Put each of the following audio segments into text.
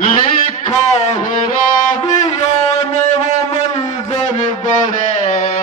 لکھا ہے راویوں نے وہ منظر بڑا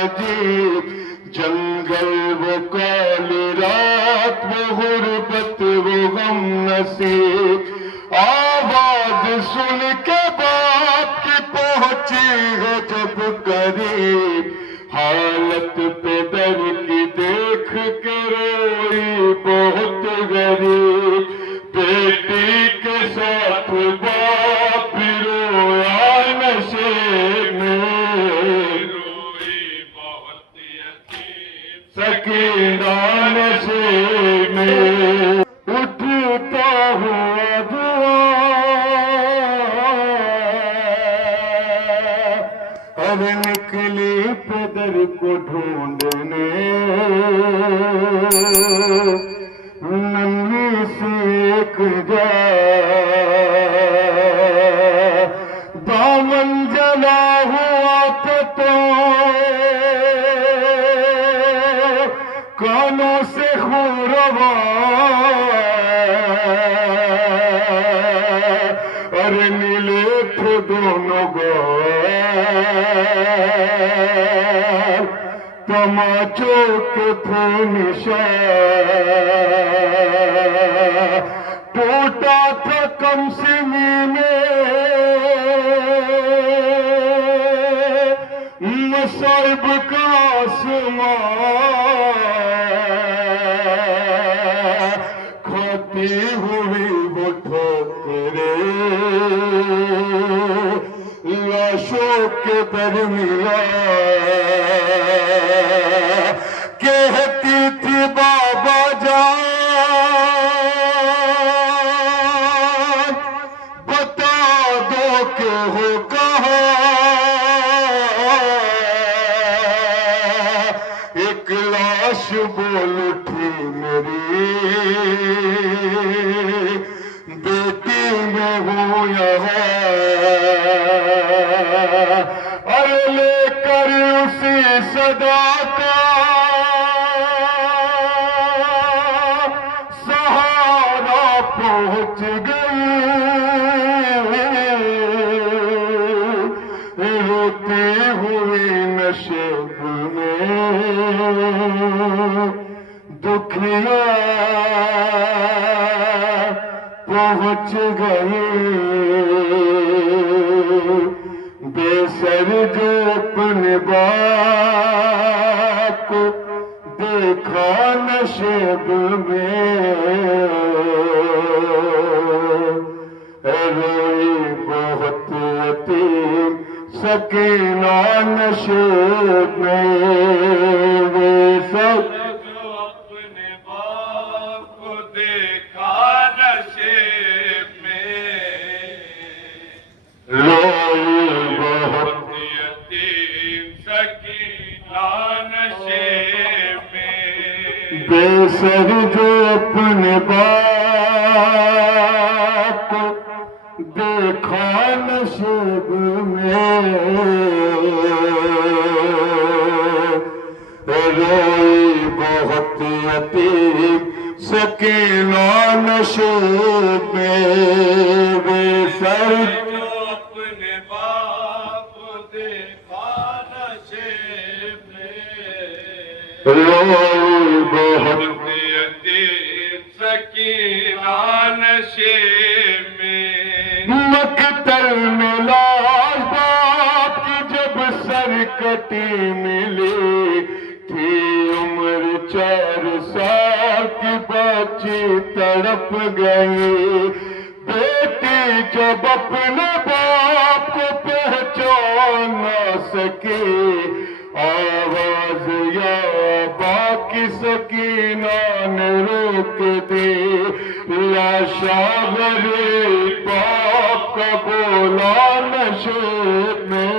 عجیب، جنگل وہ کالی رات وہ غربت وہ غم نصیب، آواز سن کے باپ کی پہنچی ہے جب قریب، حالت پدر کی دیکھ کے روئی بہت غریب، بیٹی کے ساتھ باپ بھی رویا نشے میں، روئی بہت یتیم سکینہ نشے میں، اٹھتا ہوا دعا اب نکلی پدر کو ڈھونڈنے، ننھی سی ایک جا دامن جلا ہوا تو کانوں سے خون روا، ارے نیلے تھے دونوں گور تماچوں کے تھے نشان، ٹوٹا تھا کم سنی میں مصائب کا آسمان، کھاتی ہوئی وہ ٹھوکریں لاشوں کے درمیان، کہتی تھی بابا جان بتا دو کہ ہو کہاں، ایک لاش بول اٹھی میری بیٹی میں ہوں یہاں، ارے لے کر اسی صدا کا سہارا پہنچ گئی، روتی ہوئی نشیب میں دکھیا پہنچ گئی، بے سر جو اپنے باپ کو دیکھا نشیب میں، روئی بہت یتیم سکینہ نشیب میں، بے سر جو اپنے باپ کو دیکھا نشیب میں، روئی بہت یتیم سکینہ نشیب میں، بے سر جو اپنے باپ کو دیکھا نشیب میں، روئی بہت یتیم سکینہ نشیب میں، بے سر جو اپنے باپ کو دیکھا نشیب میں، روئی بہت یتیم سکینہ نشیب میں، مقتل میں لاش باپ کی جب سر کٹی ملی تھی، عمر 4 سال کی بچی تڑپ گئی، بیٹی جب اپنے باپ کو پہچان نہ سکی، آواز یا باقی سکینہ نے روک دی، لاشا غریب باپ کا بولا نشیب میں،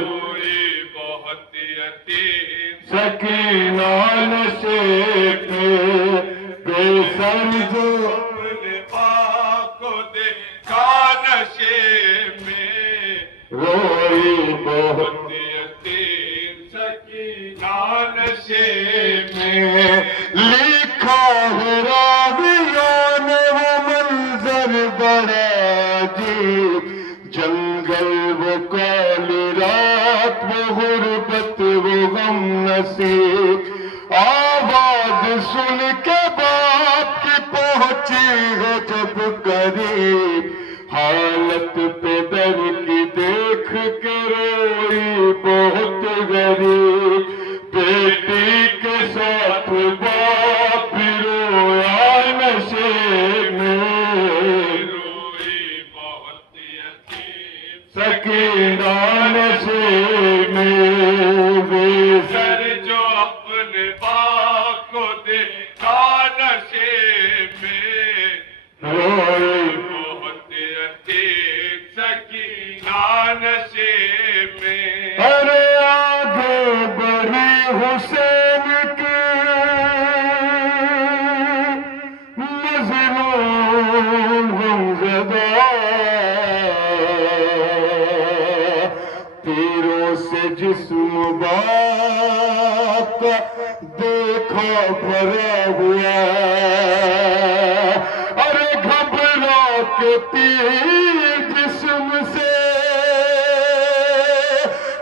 روئی بہت یتیم سکینہ نشیب میں، بے سر جو اپنے باپ کو دیکھا نشیب میں، روئی بہت یتیم سکینہ نشیب میں، لکھا ہے راویوں نے وہ منظر بڑا غریب، جنگل وہ کالی رات، وہ غربت وہ غم نصیب، آواز سن کے باپ کی پہنچی ہے جب قریب، حالت پدر کی دیکھ کے روئی بہت غریب، بیٹی کے ساتھ باپ بھی رویا نشے میں، روئی بہت یتیم سکینہ نشے میں، سر جو اپنے باپ کو دیکھا نشے میں، روئی بہت یتیم سکینہ نشے میں، ارے آگے بڑھی حسین کی مظلوم غمزدہ، تیروں سے جسم باپ کا دیکھا بھرا ہوا، ارے گھبرا کے تیر جسم سے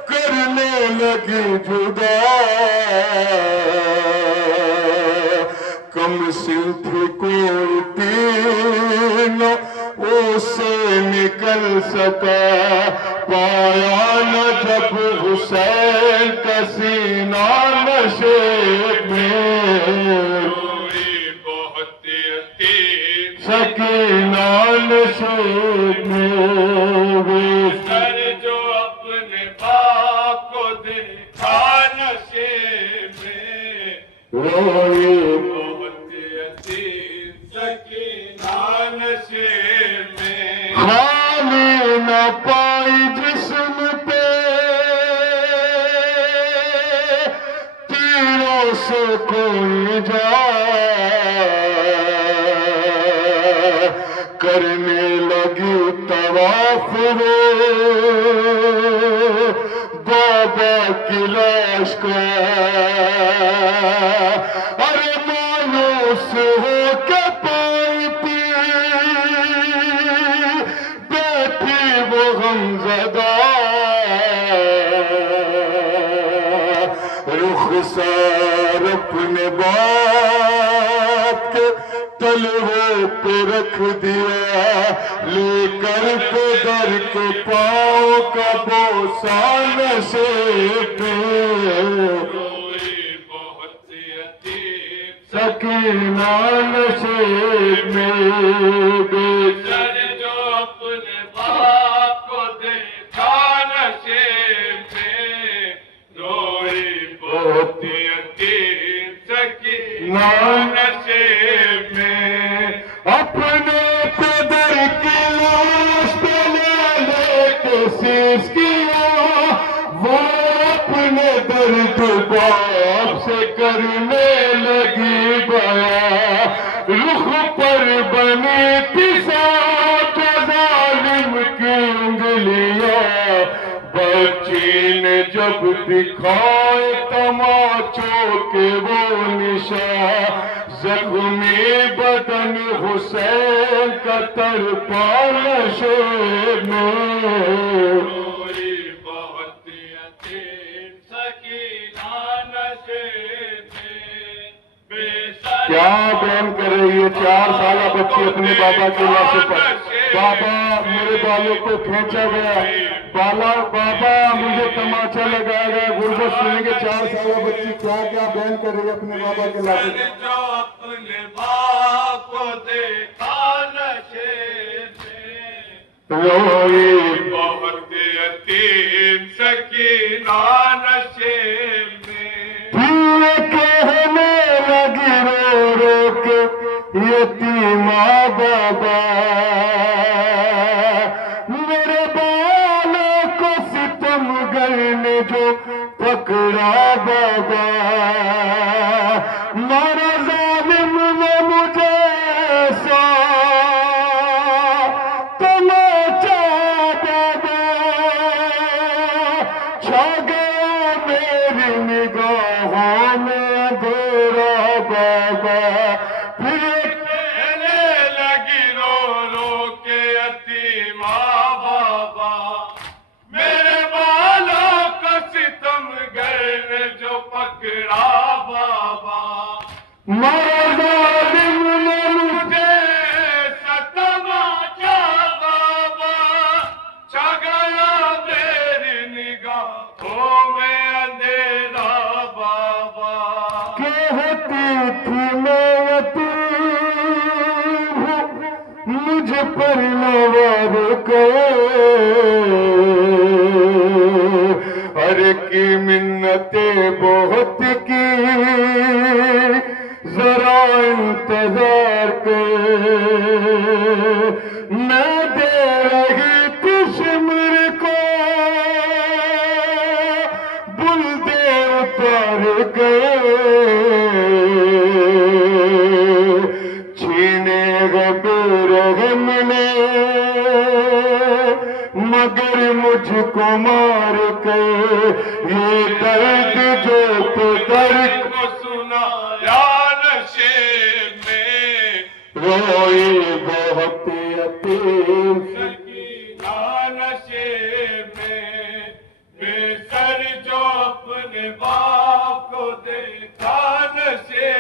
کرنے لگی جدا، کم سن تھی کوئی تیر نہ اسے نکل سکا، پایا نہ جب حسین کا سینہ نشے میں، روئی بہت یتیم سکینہ نشے میں، سر جو اپنے باپ کو دیکھا نشے میں، روئی بہت یتیم سکینہ نشے میں، خالی نہ پائی جسم پہ تیروں سے کوئی جا، کرنے لگی طواف وہ بابا کی لاش کا، ارے مایوس ہو کے پائی بیٹھی وہ غمزدہ، رخسار اپنے باپ کے تلووں پہ رکھ دیا، لے کر پدر کے پاؤں کا بوسہ نشے پہ، روئی بہت یتیم سکینہ نشے میں، سر جو اپنے باپ کو دیکھا نشے میں، روئی بہت یتیم سکینہ نشے میں، اپنے پدر کی لاش پہ لے کے سیس کیا، وہ اپنے درد باپ سے کرنے لگی بیاں، رخ پر بنی تھی سات ظالم کی انگلیاں، بچی نے جب دکھائے تماچوں کے وہ نشان، زخمی بدن حسین کا تڑپا نشے میں، روئی بہت یتیم سکینہ نشے میں، کیا بیان کر رہی ہے 4 سالہ بچی اپنے بابا کے لاشے پر، بابا میرے بالوں کو کھینچا گیا، بابا مجھے تماچا لگایا گیا، غربت سنیں گے 4 سالہ بچی کیا کیا بیان کر رہی ہے اپنے بابا کے لاشے پر، جو اپنے باپ کو دیکھا نشے میں، روئی بہت یتیم سکینہ نشے میں، پھر کہنے لگی رو رو کے یتیمہ بابا، میرے بالوں کو ستمگر نے جو پکڑا بابا، مارا ظالم نے مجھے ایسا تماچا بابا، چھا گیا میری نگاہوں میں اندھیرا بابا، پھر کہنے لگی رو رو کے یتیمہ ٹکڑا بابا مارا ظالم نے مجھے ستما کیا بابا چھا گیا میری نگاہوں میں اندھیرا بابا کہتی تھی میں یتیم ہوں مجھ پر نوار کی منتیں بہت کی ذرا انتظار میں دے رہی تھی سمر کو بلدے اتار چھینے رحم نے مگر مجھ کو مار کے یہ درد جو تو درد کو سنا یا نشے میں روئی بہت یتیم سکینہ نشے میں بے سر جو اپنے باپ کو دیکھا نشے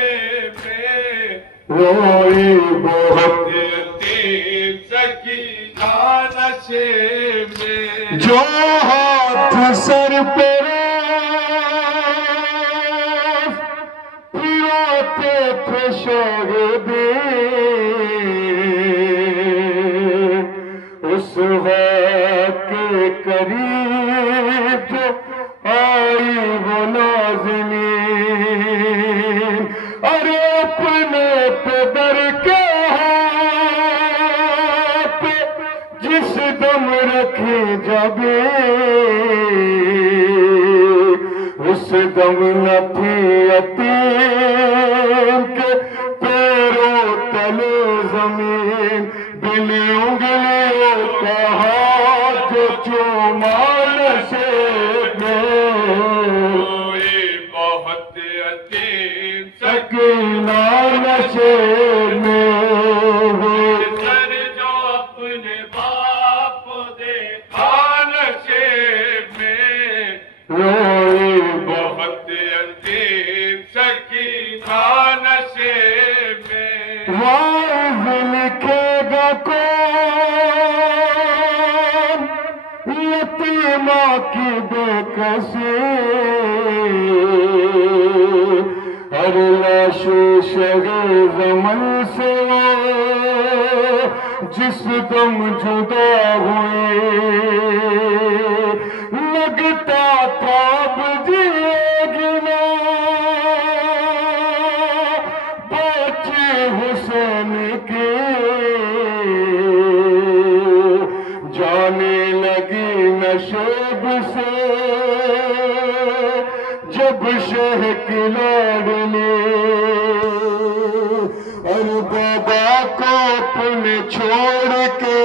میں روئی بہت یتیم سکینہ نشے میں جو ہاتھ سر پہ پھراتے تھے شاہدین اس ہاتھ کے قریب جو آئی وہ نازنین ارے اپنے پدر کے ہاتھ جس دم رکھی جبے اس دم نہ تھی یتیم کے پیروں تلے زمین بلی انگلیوں کا ہاتھ جو چوما نشے میں کوئی بہت یتیم سکینہ نشے میں روئی بہت یتیم سکینہ نشے میں واعظ لکھے گا کون یتیمہ کی بے کسی ہر لاش شگے زمن سے جس دم جدا ہوئی لگتا تھا اب جیے گنا بچے حسین کے جانے لگی نشیب سے جب شہ کی لاڈلی اور بابا کو اپنے چھوڑ کے